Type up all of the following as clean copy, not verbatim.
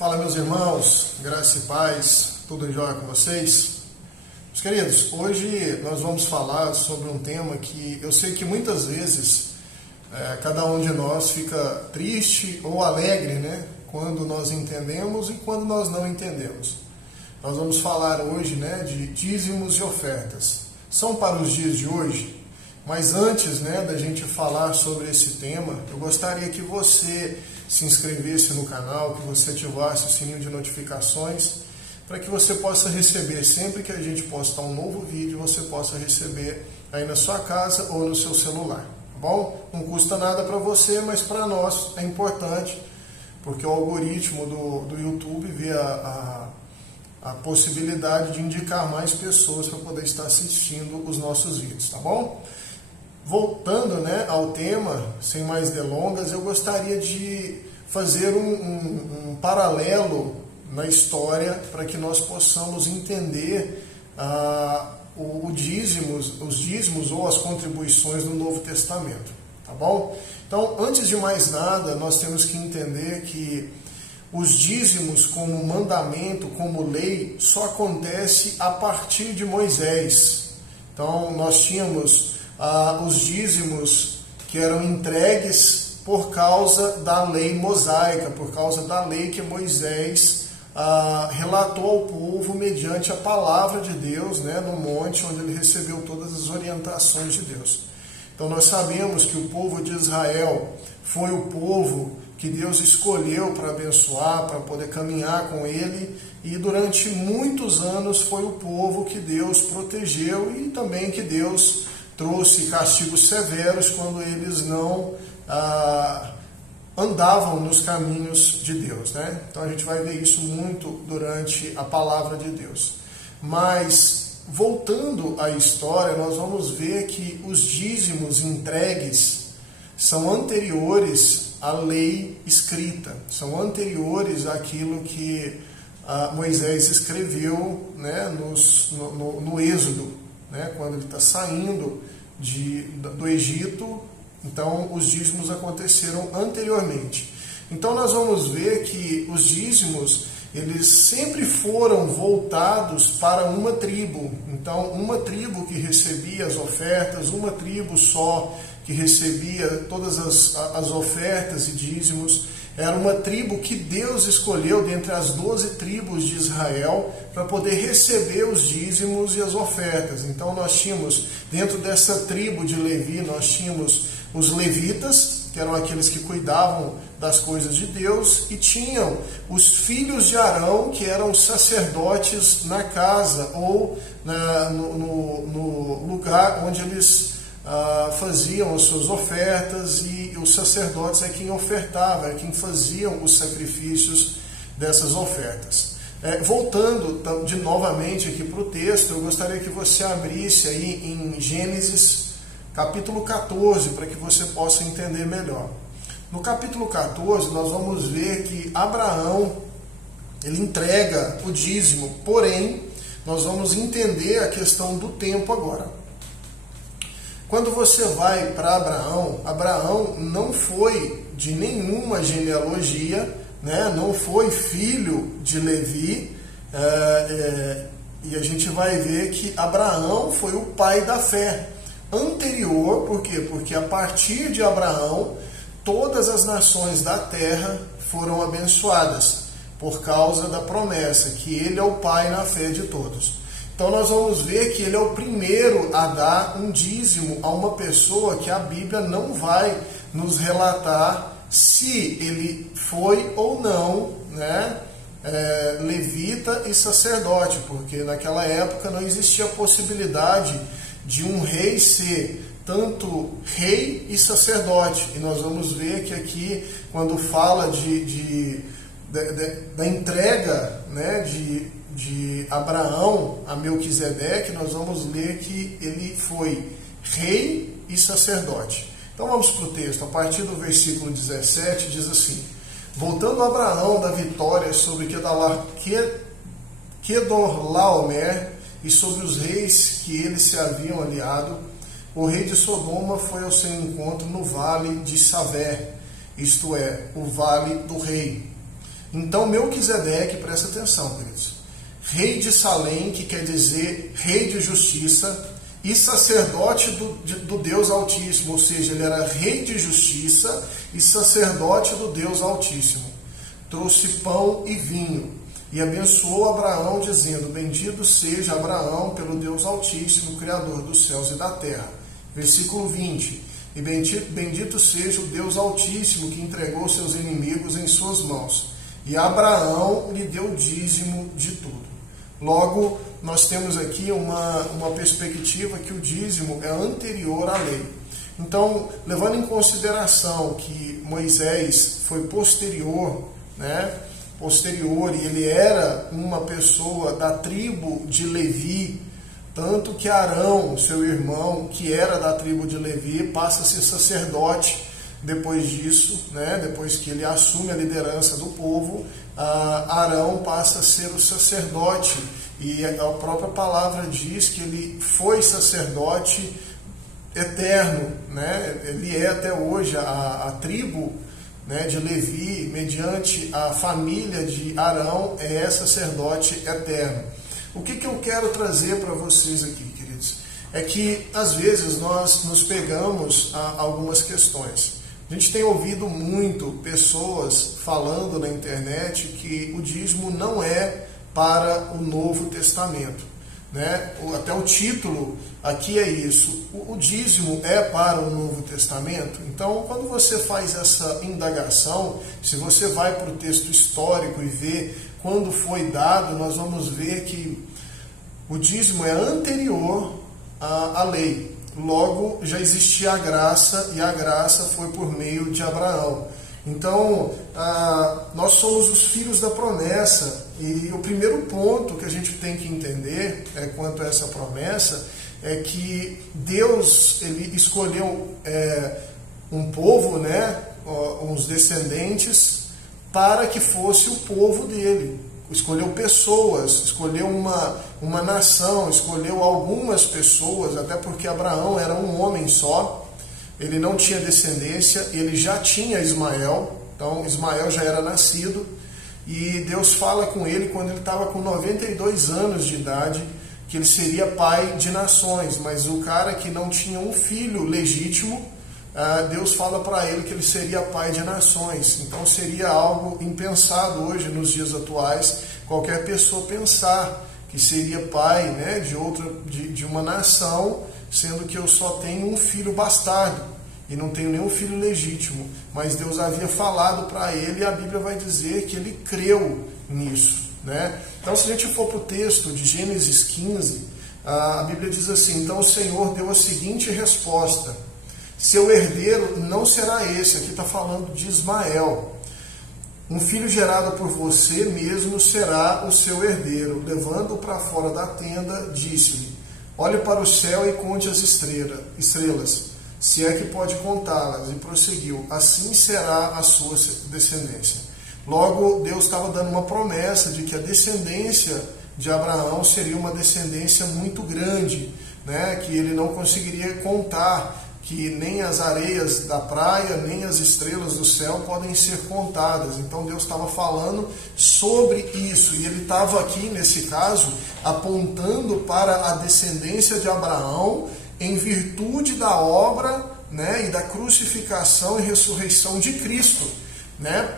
Fala, meus irmãos, graça e paz, tudo em jóia com vocês? Meus queridos, hoje nós vamos falar sobre um tema que eu sei que muitas vezes cada um de nós fica triste ou alegre, né? Quando nós entendemos e quando nós não entendemos. Nós vamos falar hoje, né, de dízimos e ofertas. São para os dias de hoje, mas antes, né, da gente falar sobre esse tema, eu gostaria que você se inscrevesse no canal, que você ativasse o sininho de notificações, para que você possa receber, sempre que a gente postar um novo vídeo, você possa receber aí na sua casa ou no seu celular, tá bom? Não custa nada para você, mas para nós é importante, porque o algoritmo do YouTube vê a possibilidade de indicar mais pessoas para poder estar assistindo os nossos vídeos, tá bom? Voltando, né, ao tema, sem mais delongas, eu gostaria de fazer um paralelo na história para que nós possamos entender os dízimos ou as contribuições do Novo Testamento, tá bom? Então, antes de mais nada, nós temos que entender que os dízimos como mandamento, como lei, só acontece a partir de Moisés. Então, nós tínhamos os dízimos que eram entregues por causa da lei mosaica, por causa da lei que Moisés relatou ao povo mediante a palavra de Deus, né, no monte onde ele recebeu todas as orientações de Deus. Então nós sabemos que o povo de Israel foi o povo que Deus escolheu para abençoar, para poder caminhar com ele, e durante muitos anos foi o povo que Deus protegeu e também que Deus trouxe castigos severos quando eles não andavam nos caminhos de Deus, né? Então a gente vai ver isso muito durante a palavra de Deus. Mas, voltando à história, nós vamos ver que os dízimos entregues são anteriores à lei escrita, são anteriores àquilo que Moisés escreveu, né, no Êxodo, né, quando ele está saindo do Egito. Então os dízimos aconteceram anteriormente. Então nós vamos ver que os dízimos, eles sempre foram voltados para uma tribo. Então uma tribo que recebia as ofertas, uma tribo só que recebia todas as ofertas e dízimos. Era uma tribo que Deus escolheu dentre as 12 tribos de Israel para poder receber os dízimos e as ofertas. Então nós tínhamos, dentro dessa tribo de Levi, nós tínhamos os levitas, que eram aqueles que cuidavam das coisas de Deus, e tinham os filhos de Arão, que eram sacerdotes na casa ou no lugar onde eles faziam as suas ofertas, e os sacerdotes é quem ofertava, é quem faziam os sacrifícios dessas ofertas. Voltando novamente aqui para o texto, eu gostaria que você abrisse aí em Gênesis capítulo 14, para que você possa entender melhor. No capítulo 14, nós vamos ver que Abraão, ele entrega o dízimo, porém, nós vamos entender a questão do tempo agora. Quando você vai para Abraão não foi de nenhuma genealogia, né? Não foi filho de Levi, e a gente vai ver que Abraão foi o pai da fé anterior. Por quê? Porque a partir de Abraão, todas as nações da terra foram abençoadas, por causa da promessa, que ele é o pai na fé de todos. Então nós vamos ver que ele é o primeiro a dar um dízimo a uma pessoa que a Bíblia não vai nos relatar se ele foi ou não, né, levita e sacerdote, porque naquela época não existia a possibilidade de um rei ser tanto rei e sacerdote. E nós vamos ver que aqui, quando fala da entrega, né, de Abraão a Melquisedeque, nós vamos ler que ele foi rei e sacerdote. Então vamos para o texto. A partir do versículo 17 diz assim: voltando Abraão da vitória sobre Quedorlaomer e sobre os reis que eles se haviam aliado, o rei de Sodoma foi ao seu encontro no vale de Savé, isto é, o vale do rei. Então Melquisedeque, presta atenção, queridos, rei de Salém, que quer dizer rei de justiça, e sacerdote do Deus Altíssimo, ou seja, ele era rei de justiça e sacerdote do Deus Altíssimo. Trouxe pão e vinho, e abençoou Abraão, dizendo: bendito seja Abraão pelo Deus Altíssimo, Criador dos céus e da terra. Versículo 20. E bendito seja o Deus Altíssimo, que entregou seus inimigos em suas mãos. E Abraão lhe deu o dízimo de tudo. Logo, nós temos aqui uma perspectiva que o dízimo é anterior à lei. Então, levando em consideração que Moisés foi posterior, e ele era uma pessoa da tribo de Levi, tanto que Arão, seu irmão, que era da tribo de Levi, passa a ser sacerdote depois disso, depois que ele assume a liderança do povo. Arão passa a ser o sacerdote, e a própria palavra diz que ele foi sacerdote eterno, ele é até hoje a tribo de Levi, mediante a família de Arão, é sacerdote eterno. O que eu quero trazer para vocês aqui, queridos, é que às vezes nós nos pegamos a algumas questões. A gente tem ouvido muito pessoas falando na internet que o dízimo não é para o Novo Testamento, Até o título aqui é isso: o dízimo é para o Novo Testamento. Então, quando você faz essa indagação, se você vai para o texto histórico e vê quando foi dado, nós vamos ver que o dízimo é anterior à lei. Logo, já existia a graça, e a graça foi por meio de Abraão. Então, nós somos os filhos da promessa, e o primeiro ponto que a gente tem que entender quanto a essa promessa é que Deus ele escolheu um povo, uns descendentes, para que fosse o povo dele. Escolheu pessoas, escolheu uma nação, escolheu algumas pessoas, até porque Abraão era um homem só, ele não tinha descendência, ele já tinha Ismael, então Ismael já era nascido, e Deus fala com ele quando ele estava com 92 anos de idade, que ele seria pai de nações, mas o cara que não tinha um filho legítimo, Deus fala para ele que ele seria pai de nações. Então seria algo impensado hoje, nos dias atuais, qualquer pessoa pensar que seria pai de uma nação, sendo que eu só tenho um filho bastardo e não tenho nenhum filho legítimo. Mas Deus havia falado para ele, e a Bíblia vai dizer que ele creu nisso. Então, se a gente for para o texto de Gênesis 15, a Bíblia diz assim: então o Senhor deu a seguinte resposta: seu herdeiro não será esse. Aqui está falando de Ismael. Um filho gerado por você mesmo será o seu herdeiro. Levando-o para fora da tenda, disse-lhe: olhe para o céu e conte as estrelas, se é que pode contá-las. E prosseguiu: assim será a sua descendência. Logo, Deus estava dando uma promessa de que a descendência de Abraão seria uma descendência muito grande, que ele não conseguiria contar, que nem as areias da praia, nem as estrelas do céu podem ser contadas. Então Deus estava falando sobre isso, e ele estava aqui, nesse caso, apontando para a descendência de Abraão em virtude da obra e da crucificação e ressurreição de Cristo.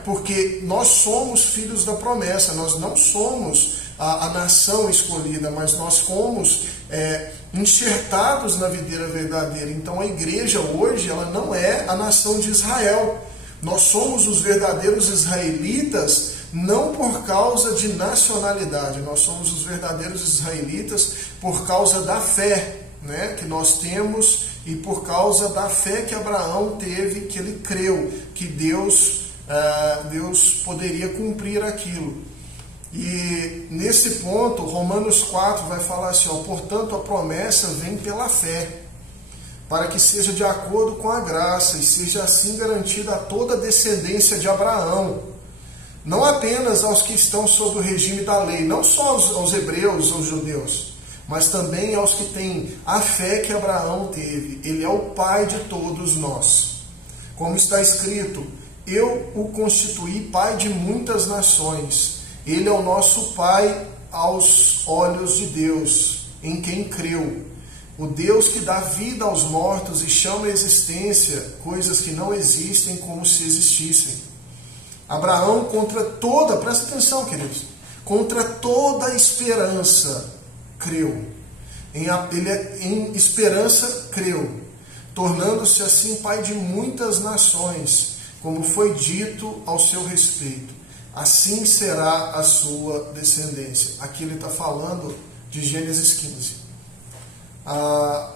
Porque nós somos filhos da promessa, nós não somos a nação escolhida, mas nós fomos enxertados na videira verdadeira. Então a igreja hoje, ela não é a nação de Israel. Nós somos os verdadeiros israelitas, não por causa de nacionalidade, nós somos os verdadeiros israelitas por causa da fé que nós temos, e por causa da fé que Abraão teve, que ele creu que Deus poderia cumprir aquilo. E nesse ponto, Romanos 4 vai falar assim: portanto a promessa vem pela fé, para que seja de acordo com a graça, e seja assim garantida a toda a descendência de Abraão, não apenas aos que estão sob o regime da lei, não só aos hebreus, aos judeus, mas também aos que têm a fé que Abraão teve. Ele é o pai de todos nós. Como está escrito: eu o constituí pai de muitas nações. Ele é o nosso pai aos olhos de Deus, em quem creu. O Deus que dá vida aos mortos e chama à existência coisas que não existem como se existissem. Abraão, presta atenção, queridos, contra toda esperança, creu. Em esperança, creu, tornando-se assim pai de muitas nações, como foi dito ao seu respeito. Assim será a sua descendência. Aqui ele está falando de Gênesis 15.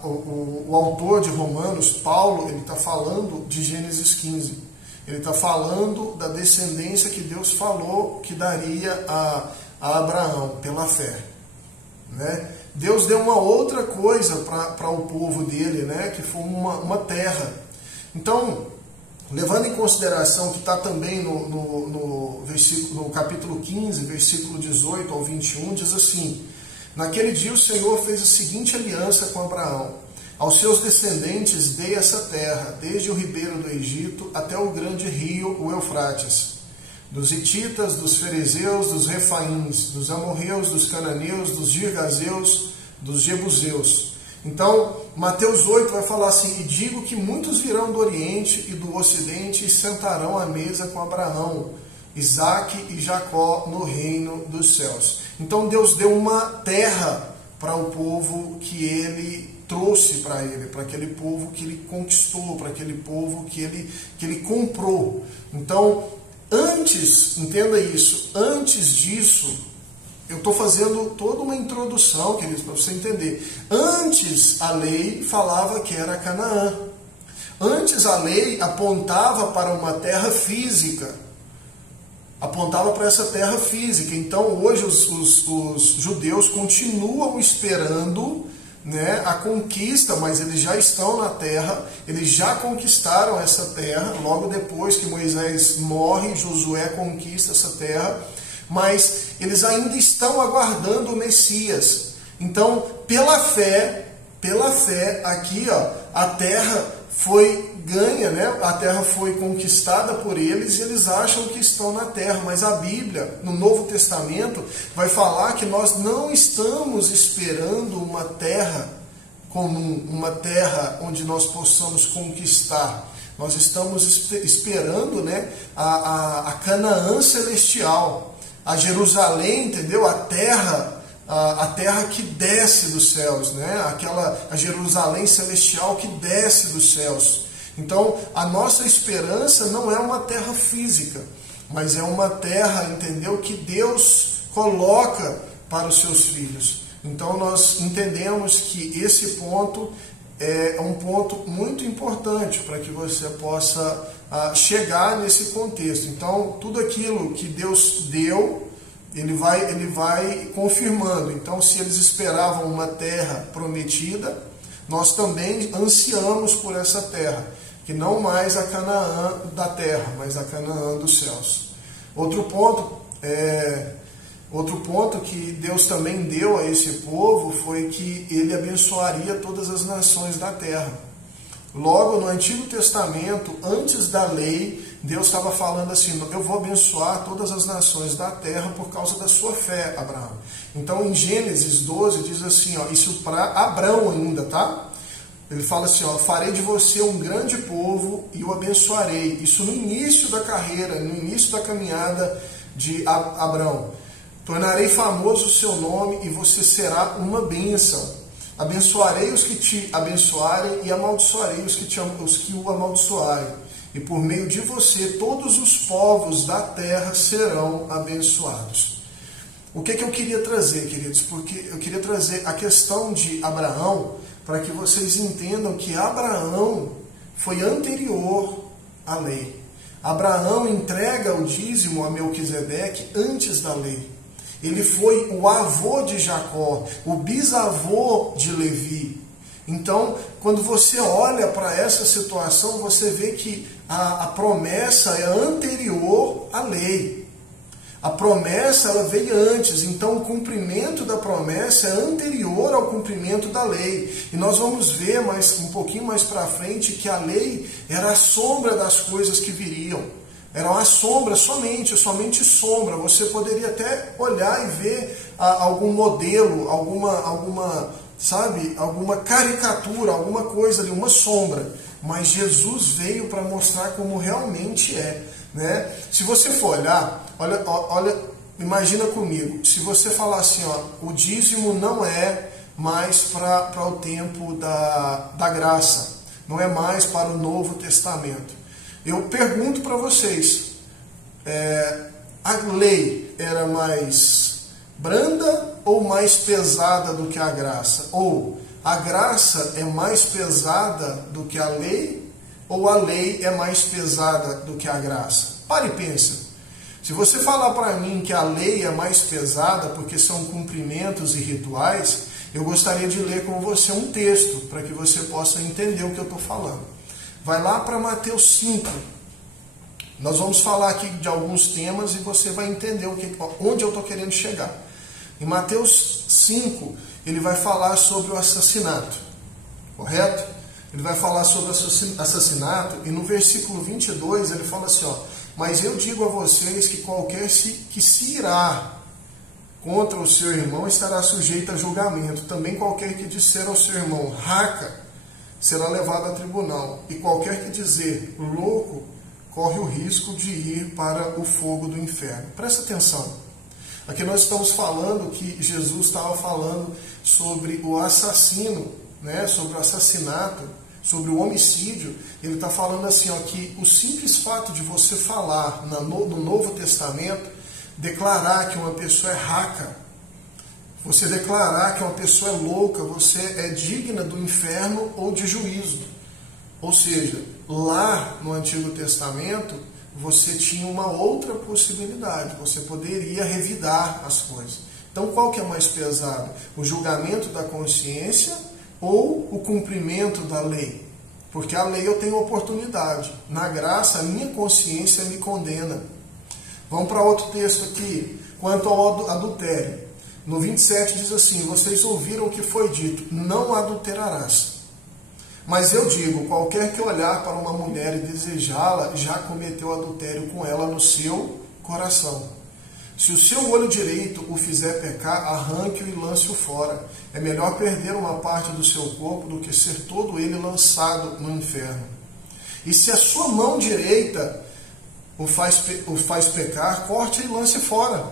O autor de Romanos, Paulo, ele está falando de Gênesis 15. Ele está falando da descendência que Deus falou que daria a Abraão pela fé, né? Deus deu uma outra coisa para o povo dele, né? Que foi uma terra. Então, levando em consideração que está também no capítulo 15, versículo 18 ao 21, diz assim: naquele dia o Senhor fez a seguinte aliança com Abraão: aos seus descendentes dei essa terra, desde o ribeiro do Egito até o grande rio, o Eufrates, dos hititas, dos ferezeus, dos refaíns, dos amorreus, dos cananeus, dos girgazeus, dos jebuseus. Então, Mateus 8 vai falar assim: e digo que muitos virão do Oriente e do Ocidente e sentarão à mesa com Abraão, Isaque e Jacó no reino dos céus. Então Deus deu uma terra para o povo que ele trouxe para ele, para aquele povo que ele conquistou, para aquele povo que ele comprou. Então, entenda isso, antes disso, eu estou fazendo toda uma introdução, queridos, para você entender. Antes a lei falava que era Canaã. Antes a lei apontava para uma terra física. Apontava para essa terra física. Então hoje os judeus continuam esperando, né, a conquista, mas eles já estão na terra, eles já conquistaram essa terra, logo depois que Moisés morre, Josué conquista essa terra, mas eles ainda estão aguardando o Messias. Então, pela fé, aqui, ó, a terra foi ganha, né? A terra foi conquistada por eles e eles acham que estão na terra, mas a Bíblia, no Novo Testamento, vai falar que nós não estamos esperando uma terra comum, uma terra onde nós possamos conquistar. Nós estamos esperando, né, a Canaã celestial, a Jerusalém, entendeu? A terra que desce dos céus, né? A Jerusalém celestial que desce dos céus. Então, a nossa esperança não é uma terra física, mas é uma terra, entendeu, que Deus coloca para os seus filhos. Então, nós entendemos que esse ponto é um ponto muito importante para que você possa chegar nesse contexto. Então, tudo aquilo que Deus deu, ele vai confirmando. Então, se eles esperavam uma terra prometida, nós também ansiamos por essa terra, que não mais a Canaã da terra, mas a Canaã dos céus. Outro ponto que Deus também deu a esse povo foi que ele abençoaria todas as nações da terra. Logo, no Antigo Testamento, antes da lei, Deus estava falando assim: eu vou abençoar todas as nações da terra por causa da sua fé, Abraão. Então, em Gênesis 12, diz assim, ó, isso para Abrão ainda, tá? Ele fala assim, ó: farei de você um grande povo e o abençoarei. Isso no início da carreira, no início da caminhada de Abrão. Tornarei famoso o seu nome e você será uma bênção. Abençoarei os que te abençoarem e amaldiçoarei os que o amaldiçoarem. E por meio de você todos os povos da terra serão abençoados. O que eu queria trazer, queridos? Porque eu queria trazer a questão de Abraão para que vocês entendam que Abraão foi anterior à lei. Abraão entrega o dízimo a Melquisedeque antes da lei. Ele foi o avô de Jacó, o bisavô de Levi. Então, quando você olha para essa situação, você vê que a promessa é anterior à lei. A promessa ela veio antes, então o cumprimento da promessa é anterior ao cumprimento da lei. E nós vamos ver um pouquinho mais para frente que a lei era a sombra das coisas que viriam. Era uma sombra somente sombra. Você poderia até olhar e ver algum modelo, alguma caricatura, alguma coisa ali, uma sombra. Mas Jesus veio para mostrar como realmente é, né? Se você for olhar, olha, imagina comigo, se você falar assim, ó, o dízimo não é mais para o tempo da graça, não é mais para o Novo Testamento. Eu pergunto para vocês, a lei era mais branda ou mais pesada do que a graça? Ou a graça é mais pesada do que a lei? Ou a lei é mais pesada do que a graça? Pare e pensa. Se você falar para mim que a lei é mais pesada porque são cumprimentos e rituais, eu gostaria de ler com você um texto para que você possa entender o que eu estou falando. Vai lá para Mateus 5. Nós vamos falar aqui de alguns temas e você vai entender onde eu estou querendo chegar. Em Mateus 5, ele vai falar sobre o assassinato, correto? Ele vai falar sobre o assassinato e no versículo 22 ele fala assim, ó, mas eu digo a vocês que qualquer que se irá contra o seu irmão estará sujeito a julgamento. Também qualquer que disser ao seu irmão, raca, será levado a tribunal. E qualquer que dizer, louco, corre o risco de ir para o fogo do inferno. Presta atenção. Aqui nós estamos falando que Jesus estava falando sobre o assassino, né? Sobre o assassinato, sobre o homicídio. Ele está falando assim, ó, que o simples fato de você falar no Novo Testamento, declarar que uma pessoa é raca, você declarar que uma pessoa é louca, você é digna do inferno ou de juízo. Ou seja, lá no Antigo Testamento, você tinha uma outra possibilidade, você poderia revidar as coisas. Então, qual que é mais pesado? O julgamento da consciência ou o cumprimento da lei? Porque a lei eu tenho oportunidade. Na graça, a minha consciência me condena. Vamos para outro texto aqui, quanto ao adultério. No 27 diz assim, vocês ouviram o que foi dito, não adulterarás. Mas eu digo, qualquer que olhar para uma mulher e desejá-la, já cometeu adultério com ela no seu coração. Se o seu olho direito o fizer pecar, arranque-o e lance-o fora. É melhor perder uma parte do seu corpo do que ser todo ele lançado no inferno. E se a sua mão direita o faz pecar, corte e lance fora.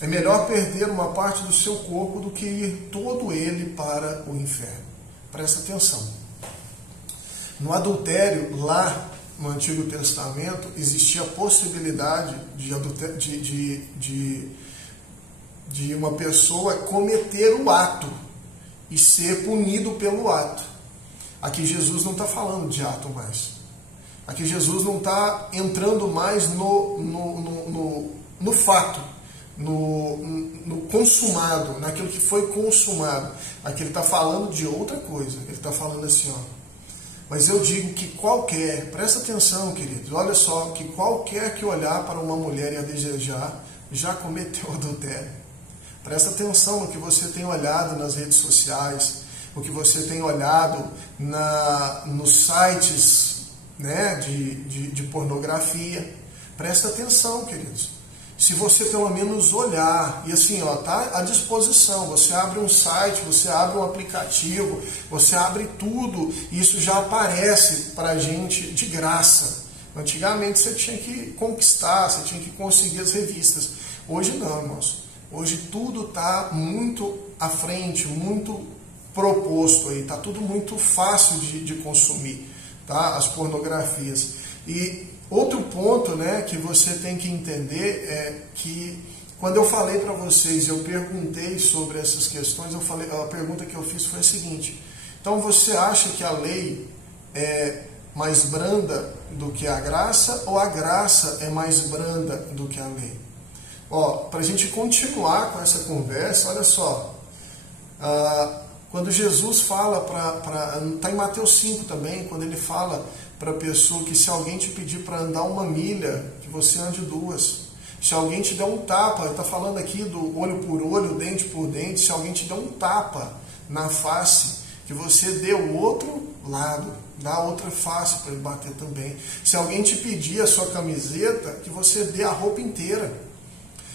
É melhor perder uma parte do seu corpo do que ir todo ele para o inferno. Presta atenção. No adultério, lá no Antigo Testamento, existia a possibilidade de uma pessoa cometer o ato e ser punido pelo ato. Aqui Jesus não está falando de ato mais. Aqui Jesus não está entrando mais no fato, no consumado, naquilo que foi consumado. Aqui ele está falando de outra coisa. Ele está falando assim, ó. Mas eu digo que qualquer, presta atenção, queridos, olha só, que qualquer que olhar para uma mulher e a desejar, já cometeu adultério. Presta atenção no que você tem olhado nas redes sociais, o que você tem olhado nos sites, né, de pornografia. Presta atenção, queridos. Se você pelo menos olhar, e assim, ó, tá à disposição, você abre um site, você abre um aplicativo, você abre tudo, e isso já aparece para a gente de graça. Antigamente você tinha que conquistar, você tinha que conseguir as revistas. Hoje não, irmãos. Hoje tudo está muito à frente, muito proposto aí, está tudo muito fácil de consumir, tá? As pornografias. E outro ponto, né, que você tem que entender é que quando eu falei para vocês, eu perguntei sobre essas questões, a pergunta que eu fiz foi a seguinte: então você acha que a lei é mais branda do que a graça ou a graça é mais branda do que a lei? Ó, para a gente continuar com essa conversa, olha só, quando Jesus fala está em Mateus 5 também, quando ele fala para a pessoa que se alguém te pedir para andar 1 milha, que você ande 2. Se alguém te der um tapa, está falando aqui do olho por olho, dente por dente, se alguém te der um tapa na face, que você dê o outro lado, dá outra face para ele bater também. Se alguém te pedir a sua camiseta, que você dê a roupa inteira.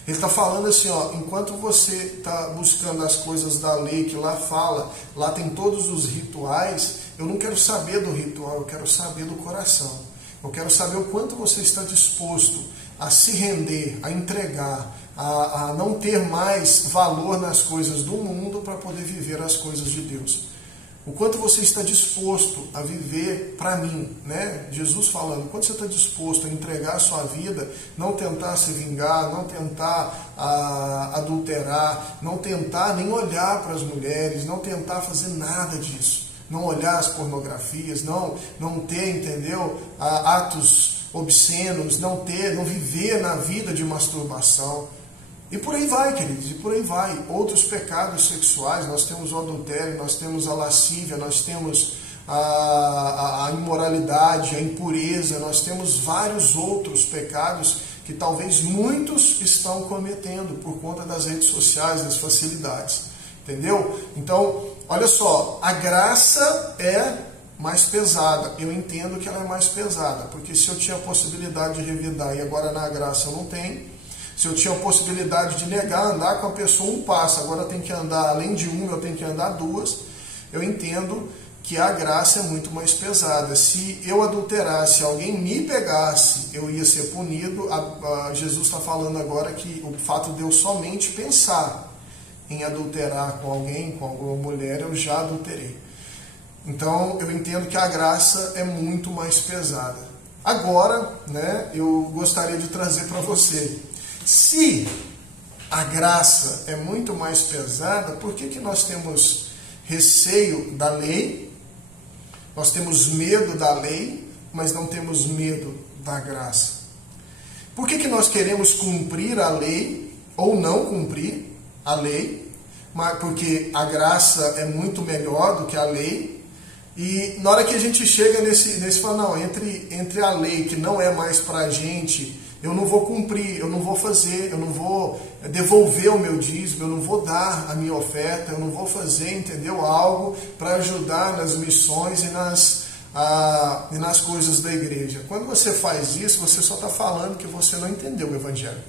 Ele está falando assim, ó, enquanto você está buscando as coisas da lei, que lá fala, lá tem todos os rituais, eu não quero saber do ritual, eu quero saber do coração. Eu quero saber o quanto você está disposto a se render, a entregar, a não ter mais valor nas coisas do mundo para poder viver as coisas de Deus. O quanto você está disposto a viver para mim, né? Jesus falando, o quanto você está disposto a entregar a sua vida, não tentar se vingar, não tentar adulterar, não tentar nem olhar para as mulheres, não tentar fazer nada disso. Não olhar as pornografias, não ter, entendeu? Atos obscenos, não viver na vida de masturbação. E por aí vai, queridos, e por aí vai. Outros pecados sexuais, nós temos o adultério, nós temos a lascívia, nós temos a imoralidade, a impureza, nós temos vários outros pecados que talvez muitos estão cometendo por conta das redes sociais, das facilidades. Entendeu? Então, olha só, a graça é mais pesada. Eu entendo que ela é mais pesada, porque se eu tinha a possibilidade de revidar e agora na graça eu não tenho, se eu tinha a possibilidade de negar, andar com a pessoa um passo, agora eu tenho que andar, além de um, eu tenho que andar duas, eu entendo que a graça é muito mais pesada. Se eu adulterasse, alguém me pegasse, eu ia ser punido. Jesus está falando agora que o fato de eu somente pensar em adulterar com alguém, com alguma mulher, eu já adulterei. Então, eu entendo que a graça é muito mais pesada. Agora, né, eu gostaria de trazer para você, se a graça é muito mais pesada, por que nós temos receio da lei? Nós temos medo da lei, mas não temos medo da graça. Por que nós queremos cumprir a lei ou não cumprir a lei? Porque a graça é muito melhor do que a lei. E na hora que a gente chega nesse fala, não, entre a lei que não é mais para a gente, eu não vou cumprir, eu não vou fazer, eu não vou devolver o meu dízimo, eu não vou dar a minha oferta, eu não vou fazer, entendeu, algo para ajudar nas missões e nas coisas da igreja. Quando você faz isso, você só está falando que você não entendeu o Evangelho.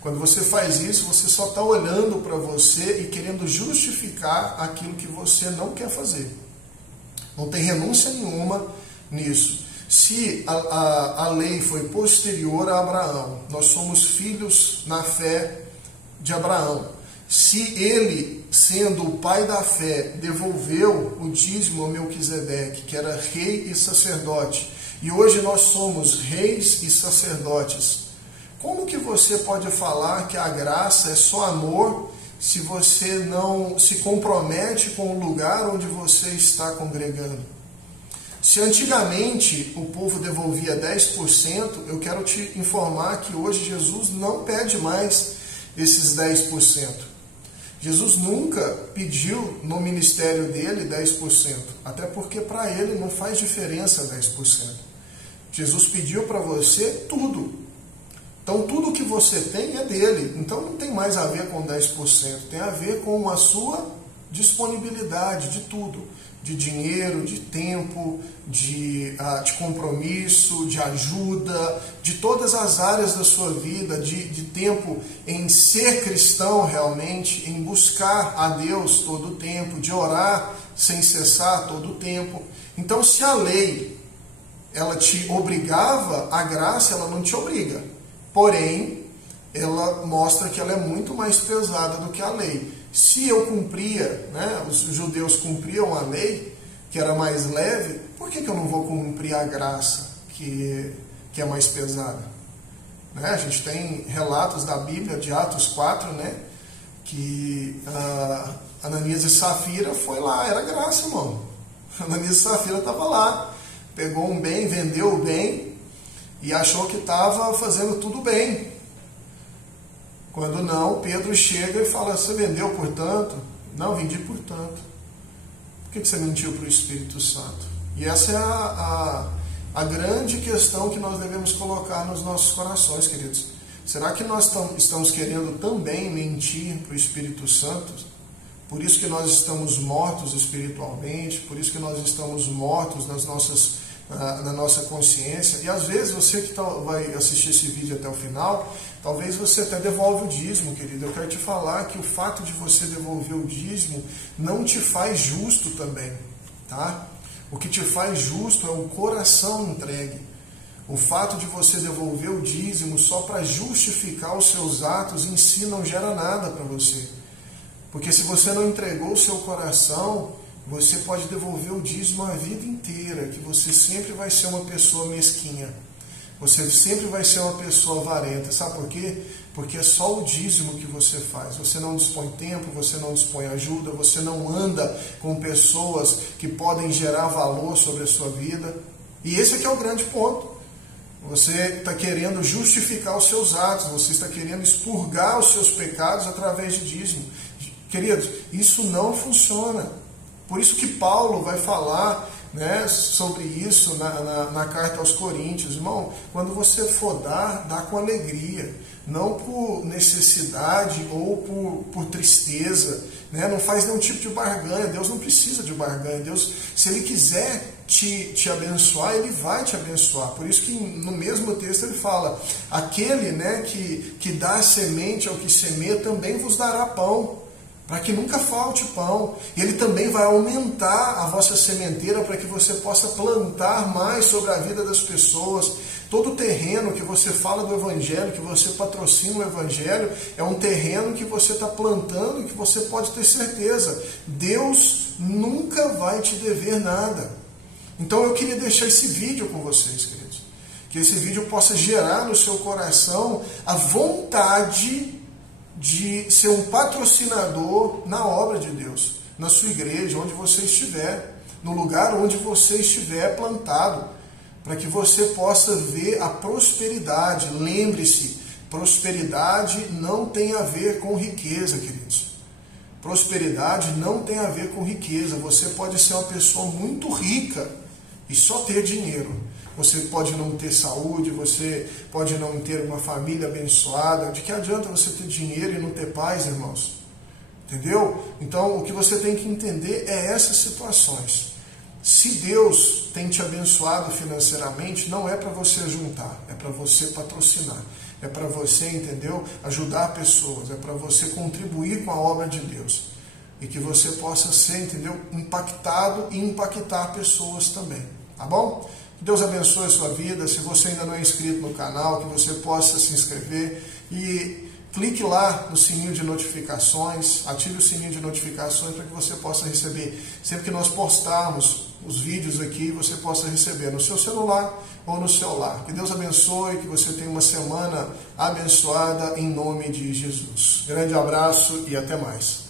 Quando você faz isso, você só está olhando para você e querendo justificar aquilo que você não quer fazer. Não tem renúncia nenhuma nisso. Se a lei foi posterior a Abraão, nós somos filhos na fé de Abraão. Se ele, sendo o pai da fé, devolveu o dízimo a Melquisedeque, que era rei e sacerdote, e hoje nós somos reis e sacerdotes, como que você pode falar que a graça é só amor se você não se compromete com o lugar onde você está congregando? Se antigamente o povo devolvia 10%, eu quero te informar que hoje Jesus não pede mais esses 10%. Jesus nunca pediu no ministério dele 10%, até porque para ele não faz diferença 10%. Jesus pediu para você tudo. Então tudo que você tem é dele, então não tem mais a ver com 10%, tem a ver com a sua disponibilidade de tudo. De dinheiro, de tempo, de compromisso, de ajuda, de todas as áreas da sua vida, de tempo em ser cristão realmente, em buscar a Deus todo o tempo, de orar sem cessar todo o tempo. Então, se a lei ela te obrigava, a graça ela não te obriga. Porém, ela mostra que ela é muito mais pesada do que a lei. Se eu cumpria, né, os judeus cumpriam a lei, que era mais leve, por que eu não vou cumprir a graça, que é mais pesada? Né? A gente tem relatos da Bíblia, de Atos 4, né, que Ananias e Safira foi lá, era graça, irmão. Ananias e Safira estava lá, pegou um bem, vendeu o bem e achou que estava fazendo tudo bem. Quando não, Pedro chega e fala, você vendeu por tanto? Não, vendi por tanto. Por que você mentiu para o Espírito Santo? E essa é a grande questão que nós devemos colocar nos nossos corações, queridos. Será que nós estamos querendo também mentir para o Espírito Santo? Por isso que nós estamos mortos espiritualmente, por isso que nós estamos mortos na nossa consciência. E às vezes você que vai assistir esse vídeo até o final, talvez você até devolve o dízimo, querido. Eu quero te falar que o fato de você devolver o dízimo não te faz justo também, tá? O que te faz justo é o coração entregue. O fato de você devolver o dízimo só para justificar os seus atos em si não gera nada para você. Porque se você não entregou o seu coração, você pode devolver o dízimo a vida inteira, que você sempre vai ser uma pessoa mesquinha. Você sempre vai ser uma pessoa avarenta. Sabe por quê? Porque é só o dízimo que você faz. Você não dispõe tempo, você não dispõe ajuda, você não anda com pessoas que podem gerar valor sobre a sua vida. E esse aqui é o grande ponto. Você está querendo justificar os seus atos, você está querendo expurgar os seus pecados através de dízimo. Queridos, isso não funciona. Por isso que Paulo vai falar, né, sobre isso na carta aos Coríntios. Irmão, quando você for dar, dá com alegria, não por necessidade ou por tristeza, né? Não faz nenhum tipo de barganha. Deus não precisa de barganha. Deus, se Ele quiser te abençoar, Ele vai te abençoar. Por isso que no mesmo texto ele fala, aquele, né, que dá semente ao que semeia também vos dará pão, para que nunca falte pão. E Ele também vai aumentar a vossa sementeira para que você possa plantar mais sobre a vida das pessoas. Todo o terreno que você fala do Evangelho, que você patrocina o Evangelho, é um terreno que você está plantando e que você pode ter certeza. Deus nunca vai te dever nada. Então eu queria deixar esse vídeo com vocês, queridos. Que esse vídeo possa gerar no seu coração a vontade de ser um patrocinador na obra de Deus, na sua igreja, onde você estiver, no lugar onde você estiver plantado, para que você possa ver a prosperidade. Lembre-se, prosperidade não tem a ver com riqueza, queridos. Prosperidade não tem a ver com riqueza. Você pode ser uma pessoa muito rica e só ter dinheiro. Você pode não ter saúde, você pode não ter uma família abençoada. De que adianta você ter dinheiro e não ter paz, irmãos? Entendeu? Então, o que você tem que entender é essas situações. Se Deus tem te abençoado financeiramente, não é para você juntar, é para você patrocinar. É para você, entendeu? Ajudar pessoas, é para você contribuir com a obra de Deus. E que você possa ser, entendeu? Impactado e impactar pessoas também. Tá bom? Que Deus abençoe a sua vida. Se você ainda não é inscrito no canal, que você possa se inscrever e clique lá no sininho de notificações, ative o sininho de notificações para que você possa receber, sempre que nós postarmos os vídeos aqui, você possa receber no seu celular ou no seu lar. Que Deus abençoe, que você tenha uma semana abençoada em nome de Jesus. Grande abraço e até mais.